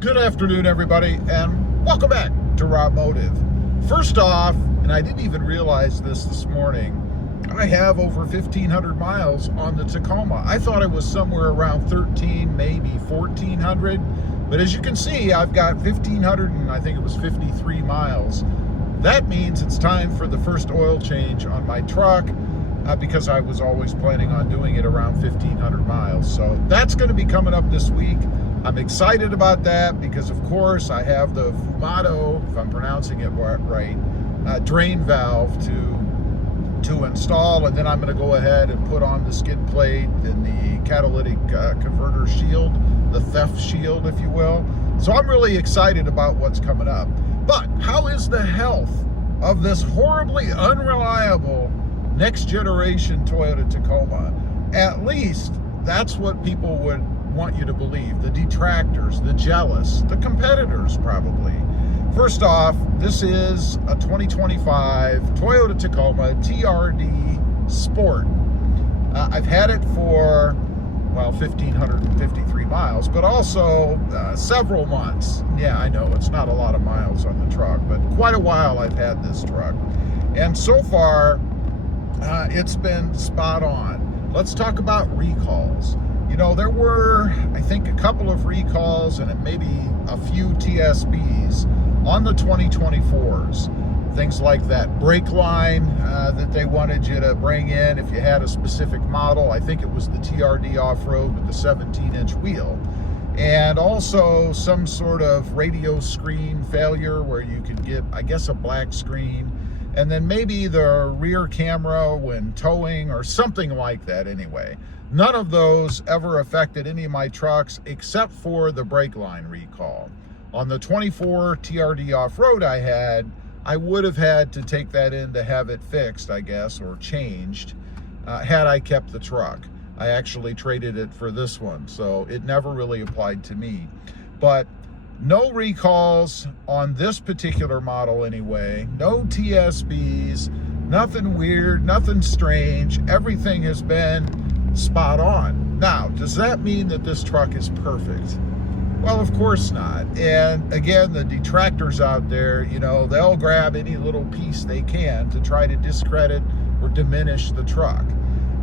Good afternoon, everybody, and welcome back to Robmotive. First off, and I didn't even realize this morning, I have over 1,500 miles on the Tacoma. I thought it was somewhere around 13, maybe 1,400, but as you can see, I've got 1,500 and I think it was 53 miles. That means it's time for the first oil change on my truck because I was always planning on doing it around 1,500 miles. So that's going to be coming up this week. I'm excited about that because, of course, I have the Fumato, if I'm pronouncing it right, drain valve to install, and then I'm going to go ahead and put on the skid plate and the catalytic converter shield, the theft shield, if you will. So I'm really excited about what's coming up. But how is the health of this horribly unreliable next generation Toyota Tacoma? At least that's what people would want you to believe. The detractors, the jealous, the competitors probably. First off, this is a 2025 Toyota Tacoma TRD Sport. I've had it for, well, 1,553 miles, but also several months. Yeah, I know it's not a lot of miles on the truck, but quite a while I've had this truck. And so far, it's been spot on. Let's talk about recalls. You know, there were, I think, a couple of recalls and maybe a few TSBs on the 2024s. Things like that brake line that they wanted you to bring in if you had a specific model. I think it was the TRD off-road with the 17-inch wheel. And also some sort of radio screen failure where you could get, I guess, a black screen. And then maybe the rear camera when towing or something like that anyway. None of those ever affected any of my trucks except for the brake line recall. On the 24 TRD off-road I would have had to take that in to have it fixed, I guess, or changed, had I kept the truck. I actually traded it for this one, so it never really applied to me. But no recalls on this particular model anyway, no TSBs, nothing weird, nothing strange. Everything has been spot on. Now, does that mean that this truck is perfect? Well, of course not. And again, the detractors out there, you know, they'll grab any little piece they can to try to discredit or diminish the truck.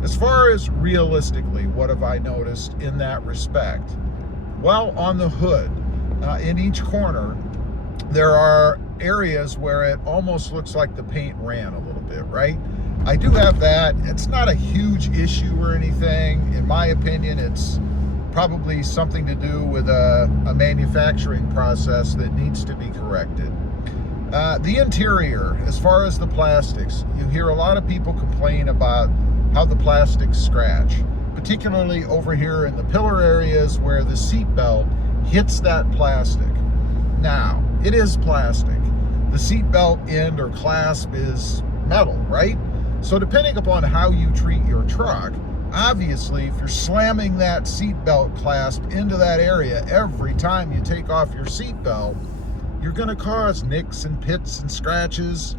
As far as realistically, what have I noticed in that respect? Well, on the hood, in each corner, there are areas where it almost looks like the paint ran a little bit, right? I do have that. It's not a huge issue or anything. In my opinion, it's probably something to do with a manufacturing process that needs to be corrected. The interior, as far as the plastics, you hear a lot of people complain about how the plastics scratch, particularly over here in the pillar areas where the seat belt hits that plastic. Now, it is plastic. The seat belt end or clasp is metal, right? So depending upon how you treat your truck, obviously, if you're slamming that seatbelt clasp into that area every time you take off your seatbelt, you're going to cause nicks and pits and scratches.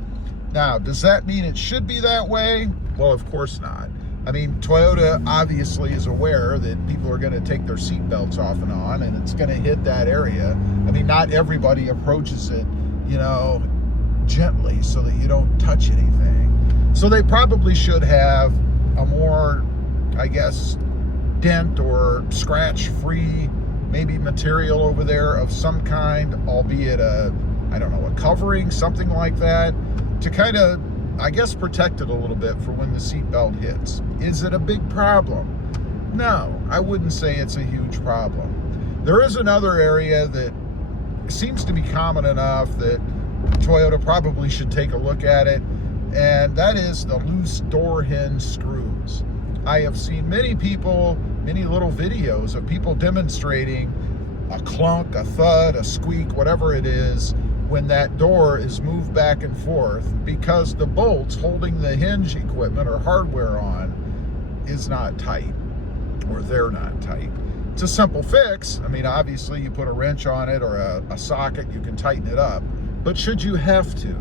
Now, does that mean it should be that way? Well, of course not. I mean, Toyota obviously is aware that people are going to take their seatbelts off and on, and it's going to hit that area. I mean, not everybody approaches it, you know, gently so that you don't touch anything. So they probably should have a more, I guess, dent or scratch-free maybe material over there of some kind, albeit a, I don't know, a covering, something like that, to kind of, I guess, protect it a little bit for when the seatbelt hits. Is it a big problem? No, I wouldn't say it's a huge problem. There is another area that seems to be common enough that Toyota probably should take a look at it, and that is the loose door hinge screws. I have seen many little videos of people demonstrating a clunk, a thud, a squeak, whatever it is, when that door is moved back and forth because the bolts holding the hinge equipment or hardware on is not tight, or they're not tight. It's a simple fix. I mean, obviously you put a wrench on it or a socket, you can tighten it up, but should you have to?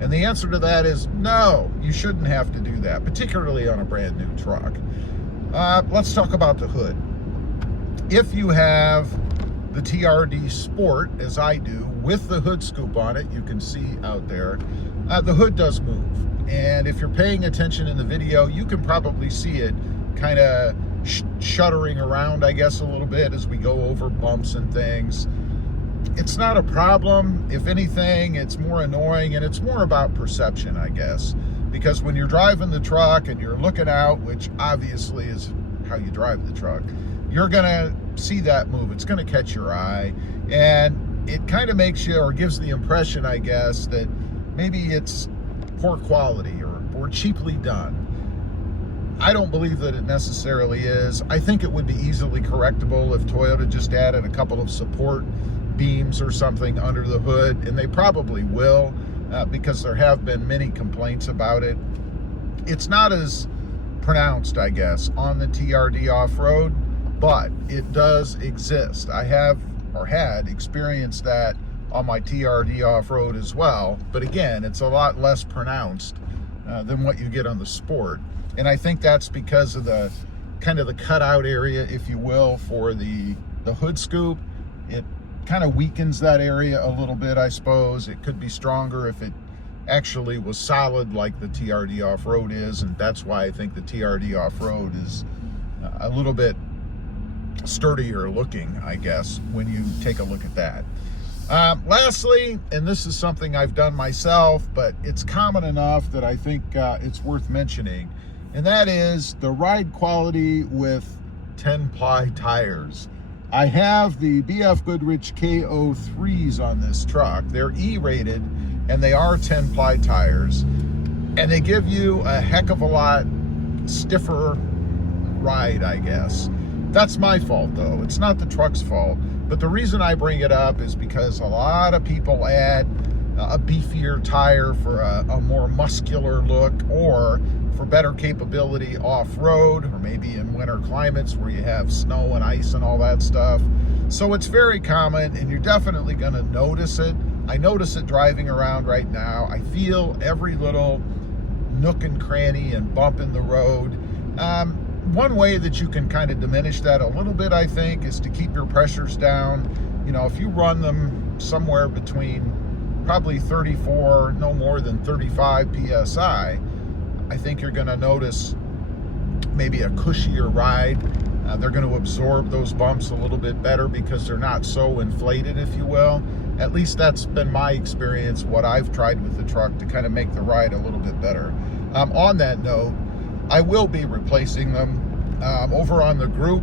And the answer to that is no, you shouldn't have to do that, particularly on a brand new truck. Let's talk about the hood. If you have the TRD Sport, as I do, with the hood scoop on it, you can see out there, the hood does move. And if you're paying attention in the video, you can probably see it kind of shuddering around, I guess, a little bit as we go over bumps and things. It's not a problem. If anything, it's more annoying, and it's more about perception, I guess. Because when you're driving the truck and you're looking out, which obviously is how you drive the truck, you're gonna see that move. It's gonna catch your eye, and it kind of makes you, or gives the impression, I guess, that maybe it's poor quality or cheaply done. I don't believe that it necessarily is. I think it would be easily correctable if Toyota just added a couple of support beams or something under the hood, and they probably will, because there have been many complaints about it. It's not as pronounced, I guess, on the TRD off-road, but it does exist. I have, or had, experienced that on my TRD off-road as well, but again, it's a lot less pronounced than what you get on the Sport. And I think that's because of the kind of the cutout area, if you will, for the hood scoop. It kind of weakens that area a little bit, I suppose. It could be stronger if it actually was solid like the TRD off-road is, and that's why I think the TRD off-road is a little bit sturdier looking, I guess, when you take a look at that. Lastly, and this is something I've done myself, but it's common enough that I think it's worth mentioning, and that is the ride quality with 10-ply tires. I have the BF Goodrich KO3s on this truck. They're E-rated, and they are 10-ply tires, and they give you a heck of a lot stiffer ride, I guess. That's my fault, though. It's not the truck's fault. But the reason I bring it up is because a lot of people add a beefier tire for a more muscular look, or for better capability off-road, or maybe in winter climates where you have snow and ice and all that stuff. So it's very common, and you're definitely going to notice it. I notice it driving around right now. I feel every little nook and cranny and bump in the road. One way that you can kind of diminish that a little bit, I think, is to keep your pressures down. You know, if you run them somewhere between probably 34, no more than 35 PSI, I think you're going to notice maybe a cushier ride. They're going to absorb those bumps a little bit better because they're not so inflated, if you will. At least that's been my experience, what I've tried with the truck to kind of make the ride a little bit better. On that note, I will be replacing them over on the group.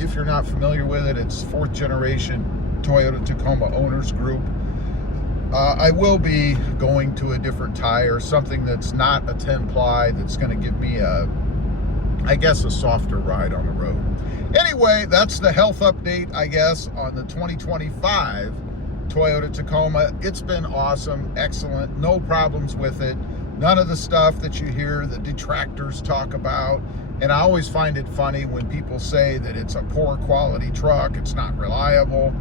If you're not familiar with it, it's 4th generation Toyota Tacoma owners group. I will be going to a different tire, something that's not a 10-ply, that's going to give me I guess, a softer ride on the road. Anyway, that's the health update, I guess, on the 2025 Toyota Tacoma. It's been awesome, excellent, no problems with it. None of the stuff that you hear the detractors talk about. And I always find it funny when people say that it's a poor quality truck, it's not reliable.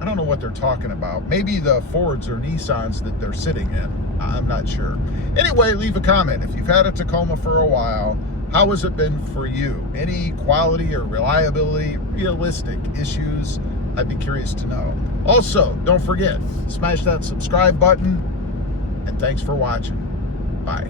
I don't know what they're talking about. Maybe the Fords or Nissans that they're sitting in. I'm not sure. Anyway, leave a comment. If you've had a Tacoma for a while, how has it been for you? Any quality or reliability, realistic issues? I'd be curious to know. Also, don't forget, smash that subscribe button, and thanks for watching. Bye.